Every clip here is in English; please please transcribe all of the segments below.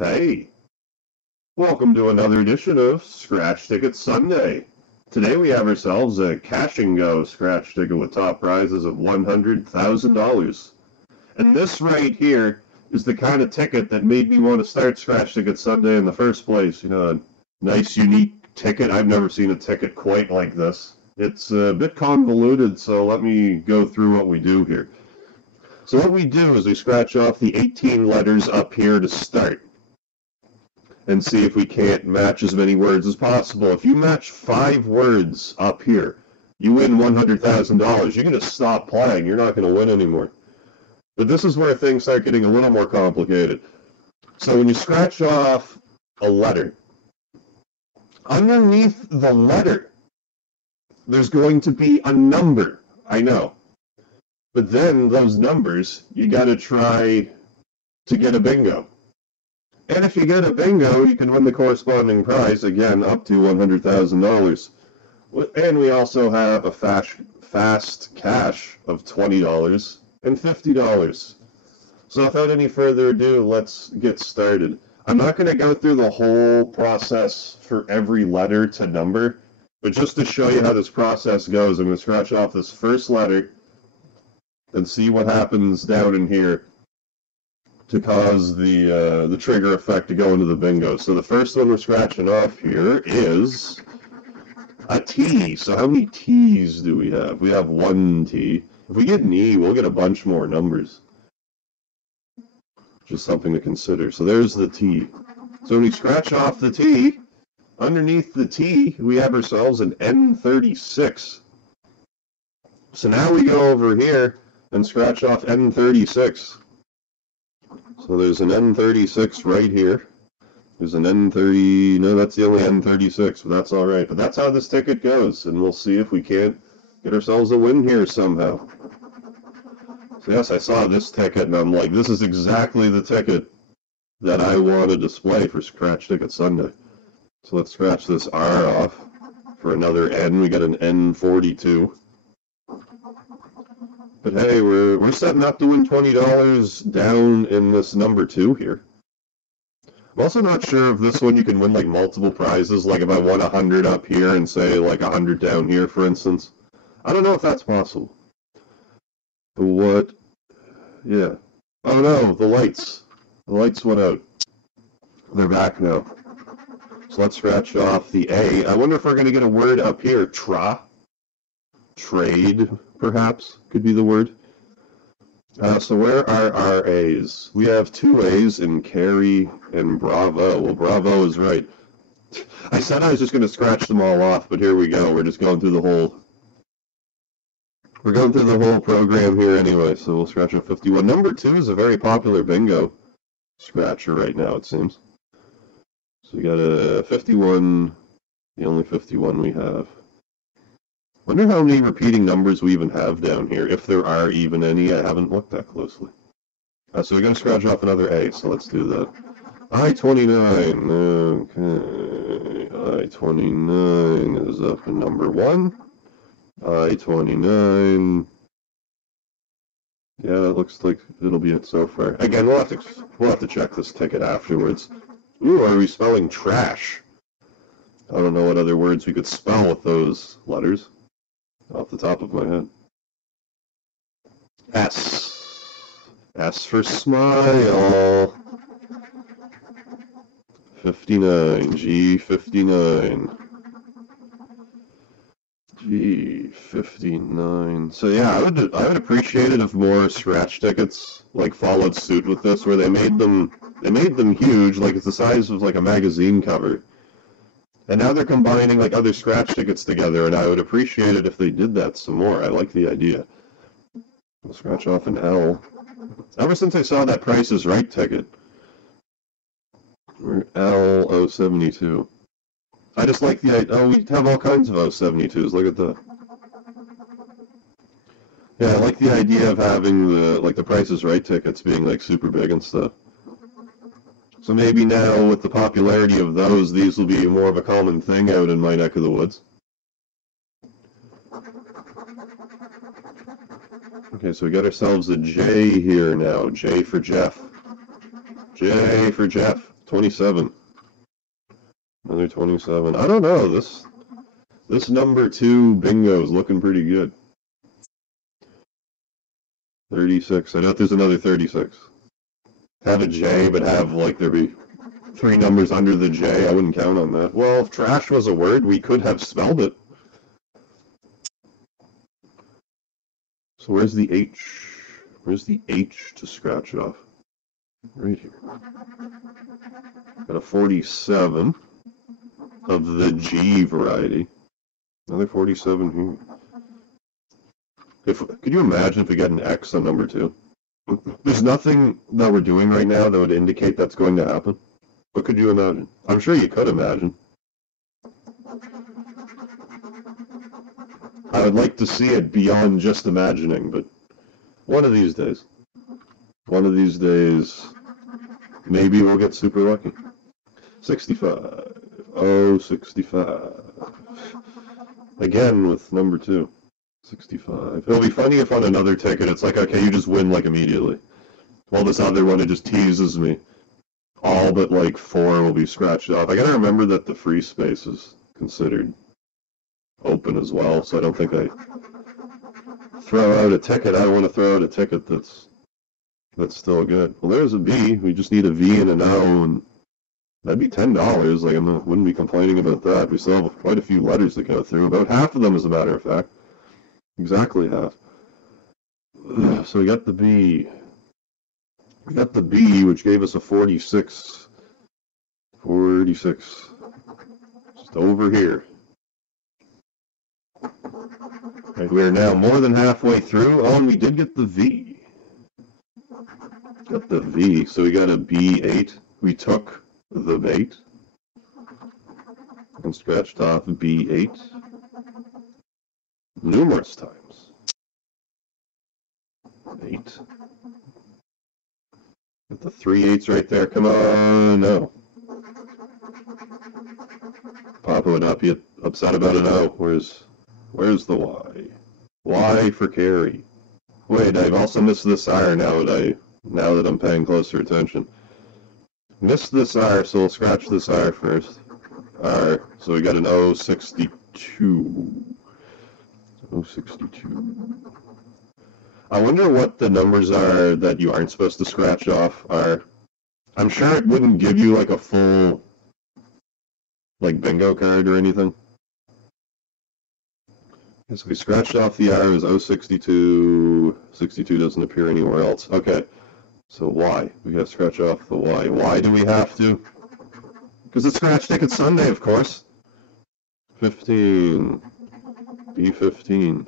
Hey, welcome to another edition of Scratch Ticket Sunday. Today we have ourselves a Cashingo scratch ticket with top prizes of $100,000. And this right here is the kind of ticket that made me want to start Scratch Ticket Sunday in the first place. You know, a nice, unique ticket. I've never seen a ticket quite like this. It's a bit convoluted, so let me go through what we do here. So what we do is we scratch off the 18 letters up here to start, and see if we can't match as many words as possible. If you match 5 words up here, you win $100,000. You're going to stop playing. You're not going to win anymore. But this is where things start getting a little more complicated. So when you scratch off a letter, underneath the letter, there's going to be a number. I know. But then those numbers, you got to try to get a bingo. And if you get a bingo, you can win the corresponding prize, again, up to $100,000. And we also have a fast cash of $20 and $50. So without any further ado, let's get started. I'm not going to go through the whole process for every letter to number, but just to show you how this process goes, I'm going to scratch off this first letter and see what happens down in here to cause the trigger effect to go into the bingo. So the first one we're scratching off here is a T. So how many T's do we have? We have 1 T. If we get an E, we'll get a bunch more numbers. Just something to consider. So there's the T. So when we scratch off the T, underneath the T, we have ourselves an N36. So now we go over here and scratch off N36. So there's an N36 right here. There's an N30, no, that's the only N36, but that's all right. But that's how this ticket goes, and we'll see if we can't get ourselves a win here somehow. So yes, I saw this ticket, and I'm like, this is exactly the ticket that I want to display for Scratch Ticket Sunday. So let's scratch this R off for another N. We got an N42. But hey, we're setting up to win $20 down in this number 2 here. I'm also not sure if this one you can win like multiple prizes, like if I won 100 up here and say like 100 down here, for instance. I don't know if that's possible. But what? Yeah. Oh no, the lights. The lights went out. They're back now. So let's scratch off the A. I wonder if we're going to get a word up here. Trade, perhaps, could be the word. So where are our A's? We have 2 A's in carry and bravo. Well, bravo is right. I said I was just going to scratch them all off, but here we go. We're just going through the whole... We're going through the whole program here anyway, so we'll scratch off 51. Number 2 is a very popular bingo scratcher right now, it seems. So we got a 51, the only 51 we have. Wonder how many repeating numbers we even have down here, if there are even any. I haven't looked that closely. So we're going to scratch off another A, so let's do that. I-29. Okay. I-29 is up in number 1. I-29. Yeah, it looks like it'll be it so far. Again, we'll have to check this ticket afterwards. Ooh, are we spelling trash? I don't know what other words we could spell with those letters off the top of my head. S. S for smile. 59. G59. G59. So yeah, I would appreciate it if more scratch tickets like followed suit with this, where they made them huge, like it's the size of like a magazine cover. And now they're combining like other scratch tickets together, and I would appreciate it if they did that some more. I like the idea. We'll scratch off an L. Ever since I saw that Price is Right ticket, we're L072. I just like the idea. Oh, we have all kinds of 072s. Look at that. Yeah, I like the idea of having the Price is Right tickets being like super big and stuff. So maybe now, with the popularity of those, these will be more of a common thing out in my neck of the woods. Okay, so we got ourselves a J here now. J for Jeff. J for Jeff. 27. Another 27. I don't know. This number 2 bingo is looking pretty good. 36. I know there's another 36. Have a J, but have, like, there be 3 numbers under the J. I wouldn't count on that. Well, if trash was a word, we could have spelled it. So where's the H? Where's the H to scratch off? Right here. Got a 47 of the G variety. Another 47 here. Could you imagine if we got an X on number 2? There's nothing that we're doing right now that would indicate that's going to happen. What could you imagine? I'm sure you could imagine. I would like to see it beyond just imagining, but one of these days, maybe we'll get super lucky. 65. Oh, 65. Again with number 2. 65. It'll be funny if on another ticket it's like, okay, you just win like immediately. While this other one, it just teases me. All but like 4 will be scratched off. I gotta remember that the free space is considered open as well, so I don't think I throw out a ticket. I don't want to throw out a ticket that's still good. Well, there's a B. We just need a V and an O, and that'd be $10. Like, wouldn't be complaining about that. We still have quite a few letters to go through. About half of them, as a matter of fact. Exactly half. So we got the B. We got the B, which gave us a 46. 46. Just over here. Right, we are now more than halfway through. Oh, and we did get the V. Got the V, so we got a B8. We took the bait and scratched off B8 numerous times. 8. Got the 3 8s right there. Come on, no. Papa would not be upset about an O. Where's the Y? Y for carry. Wait, I've also missed this R now that I'm paying closer attention. Missed this R, so we'll scratch this R first. R. So we got an O62. O62. I wonder what the numbers are that you aren't supposed to scratch off are. I'm sure it wouldn't give you like a full like bingo card or anything. So we scratched off the R as O62. 62 doesn't appear anywhere else. Okay. So Y. We gotta scratch off the Y. Why do we have to? Because it's Scratch Ticket Sunday, of course. 15. B15.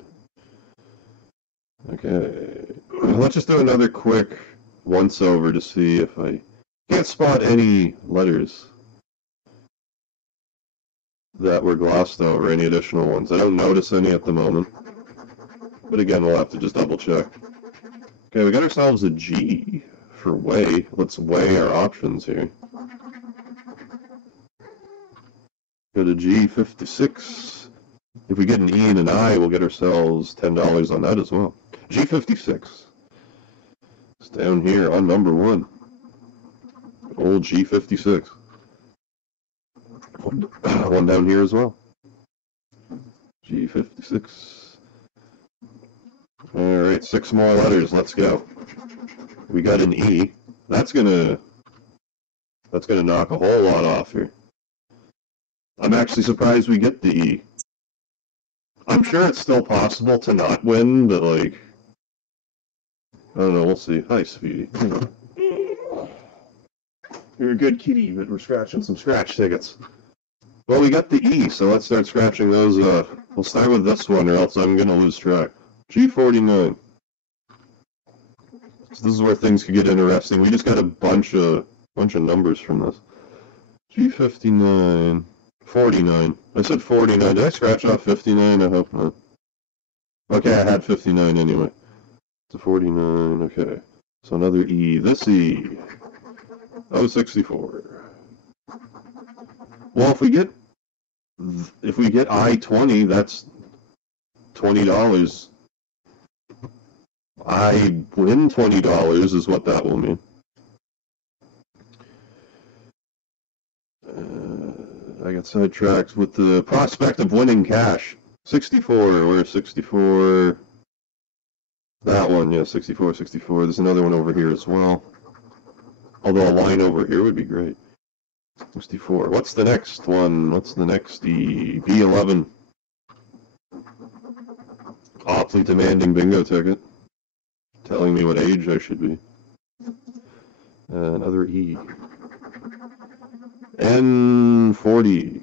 Okay. Let's just do another quick once over to see if I can't spot any letters that were glossed over, any additional ones. I don't notice any at the moment. But again, we'll have to just double check. Okay, we got ourselves a G for weigh. Let's weigh our options here. Got a G56. If we get an E and an I, we'll get ourselves $10 on that as well. G56. It's down here on number 1. Old G56. One down here as well. G56. Alright, 6 more letters. Let's go. We got an E. That's gonna knock a whole lot off here. I'm actually surprised we get the E. I'm sure it's still possible to not win, but like, I don't know, we'll see. Hi, sweetie. You're a good kitty, but we're scratching some scratch tickets. Well, we got the E, so let's start scratching those off. We'll start with this one, or else I'm gonna lose track. G49. So this is where things could get interesting. We just got a bunch of numbers from this. G59. 49. I said 49. Did I scratch off 59? I hope not. Okay, I had 59 anyway. It's a 49. Okay. So another E. This E. Oh, 64. Well, if we get I-20, that's $20. I win $20 is what that will mean. I got sidetracked with the prospect of winning cash. 64, where's 64? That one, yeah, 64, 64. There's another one over here as well. Although a line over here would be great. 64. What's the next one? What's the next? The B11. Awfully demanding bingo ticket. Telling me what age I should be. Another E. N40.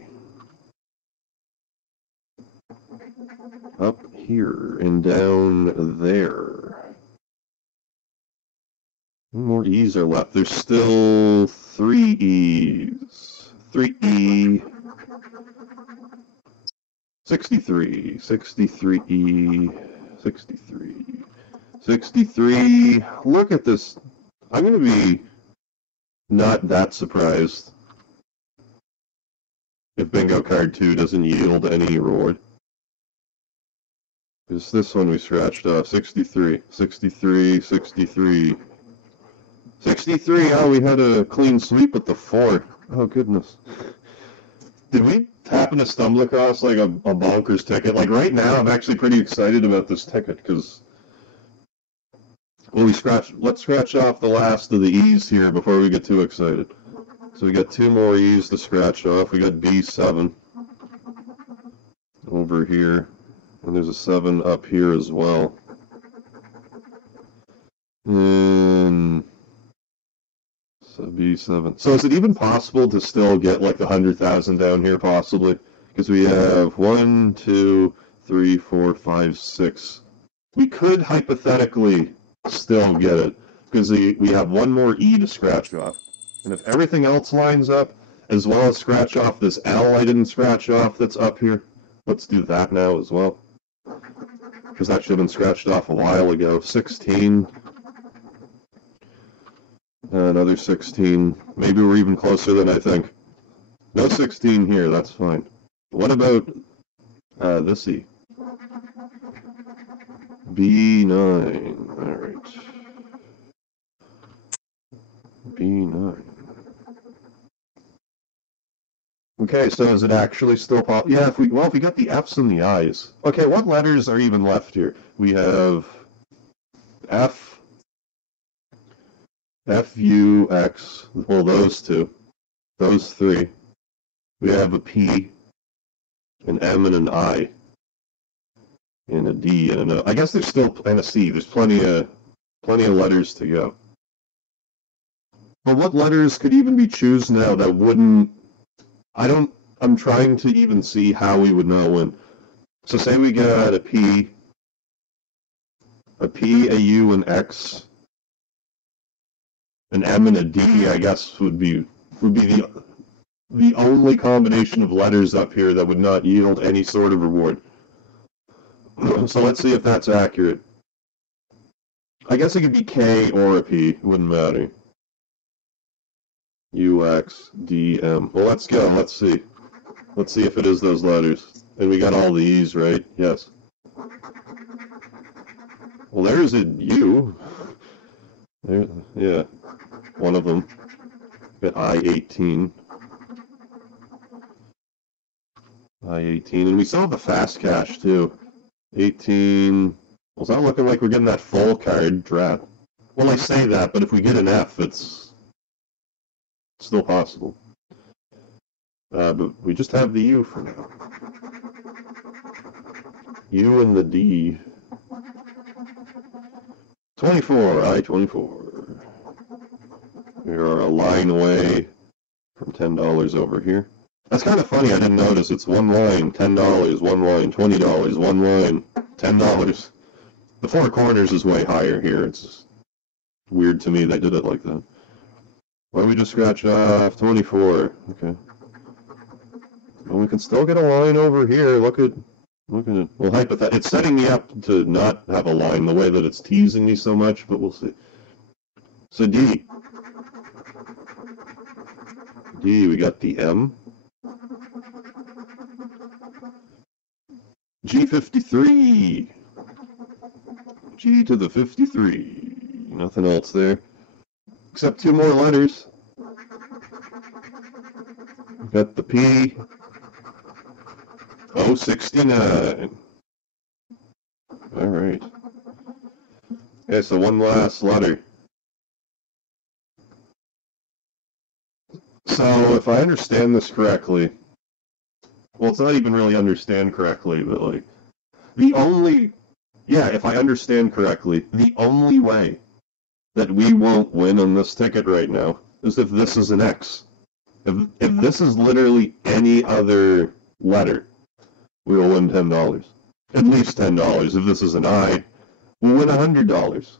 Up here and down there. More E's are left. There's still 3 E's. 3E. 63. 63E. 63. 63. Look at this. I'm going to be not that surprised if bingo card 2 doesn't yield any reward. Because this one we scratched off. 63. 63. 63. 63. Oh, we had a clean sweep with the 4. Oh, goodness. Did we happen to stumble across like a bonkers ticket? Like right now, I'm actually pretty excited about this ticket because, well, let's scratch off the last of the E's here before we get too excited. So we got 2 more E's to scratch off. We got B7 over here, and there's a 7 up here as well. And so B7. So is it even possible to still get like the 100,000 down here possibly? Because we have 1, 2, 3, 4, 5, 6. We could hypothetically still get it because we have 1 more E to scratch off. And if everything else lines up, as well as scratch off this L I didn't scratch off that's up here, let's do that now as well. Because that should have been scratched off a while ago. 16. Another 16. Maybe we're even closer than I think. No 16 here, that's fine. What about this E? B9. Alright. B9. Okay, so is it actually still possible? Yeah, if we got the F's and the I's. Okay, what letters are even left here? We have F, F, U, X. Well, those 2. Those 3. We have a P, an M, and an I. And a D, and an O. I guess there's still, and a C. There's plenty of letters to go. But what letters could even be chosen now that wouldn't... I'm trying to even see how we would not win. So say we got a P, a U, an X, an M, and a D, I guess would be the only combination of letters up here that would not yield any sort of reward. So let's see if that's accurate. I guess it could be K or a P, it wouldn't matter. U, X, D, M. Well, let's go. Let's see. Let's see if it is those letters. And we got all the E's, right? Yes. Well, there's a U. There, yeah. One of them. Got I-18. I-18. And we still have the fast cash, too. 18. Well, it's not looking like we're getting that full card drat. Well, I say that, but if we get an F, it's still possible. But we just have the U for now. U and the D. 24, I-24. We are a line away from $10 over here. That's kind of funny, I didn't notice. It's one line, $10, one line, $20, one line, $10. The 4 corners is way higher here. It's weird to me they did it like that. Why don't we just scratch off 24? Okay. Well, we can still get a line over here. Look at it. Well, hypothetically, it's setting me up to not have a line the way that it's teasing me so much, but we'll see. So D. D, we got the M. G53. G to the 53. Nothing else there. Except 2 more letters. Got the P, 069. Alright. Okay, so one last letter. So, if I understand this correctly, well, it's not even really understand correctly, but like, if I understand correctly, the only way that we won't win on this ticket right now is if this is an X. If this is literally any other letter, we will win $10. At least $10. If this is an I, we'll win $100.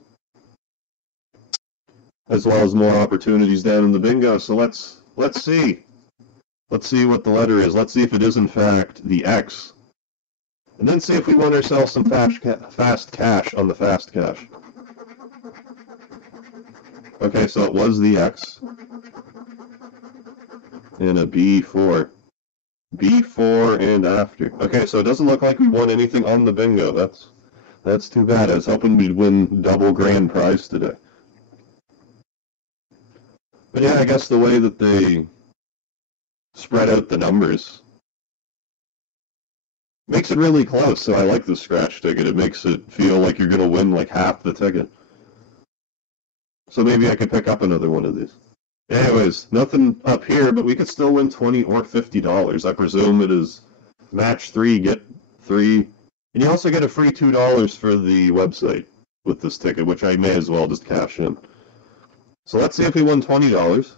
As well as more opportunities down in the bingo. So let's see. Let's see what the letter is. Let's see if it is in fact the X. And then see if we won ourselves some fast cash on the fast cash. Okay, so it was the X. And a B4. B4 and after. Okay, so it doesn't look like we won anything on the bingo. That's too bad. I was hoping we'd win double grand prize today. But yeah, I guess the way that they spread out the numbers makes it really close, so I like the scratch ticket. It makes it feel like you're going to win like half the ticket. So maybe I could pick up another one of these. Anyways, nothing up here, but we could still win $20 or $50. I presume it is match 3, get 3. And you also get a free $2 for the website with this ticket, which I may as well just cash in. So let's see if we won $20.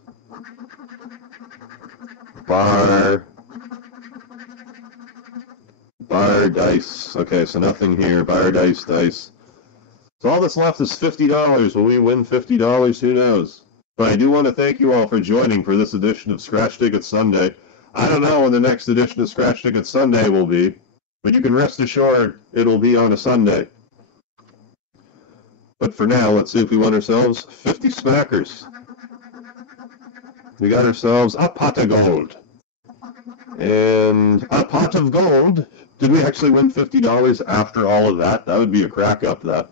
Bar dice. Okay, so nothing here. Bar dice. So all that's left is $50. Will we win $50? Who knows? But I do want to thank you all for joining for this edition of Scratch Ticket Sunday. I don't know when the next edition of Scratch Ticket Sunday will be, but you can rest assured it'll be on a Sunday. But for now, let's see if we won ourselves 50 smackers. We got ourselves a pot of gold. And a pot of gold. Did we actually win $50 after all of that? That would be a crack up, that.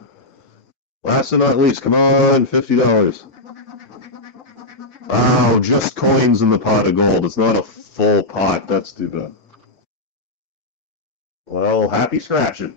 Last but not least, come on, $50. Oh, just coins in the pot of gold. It's not a full pot. That's too bad. Well, happy scratching.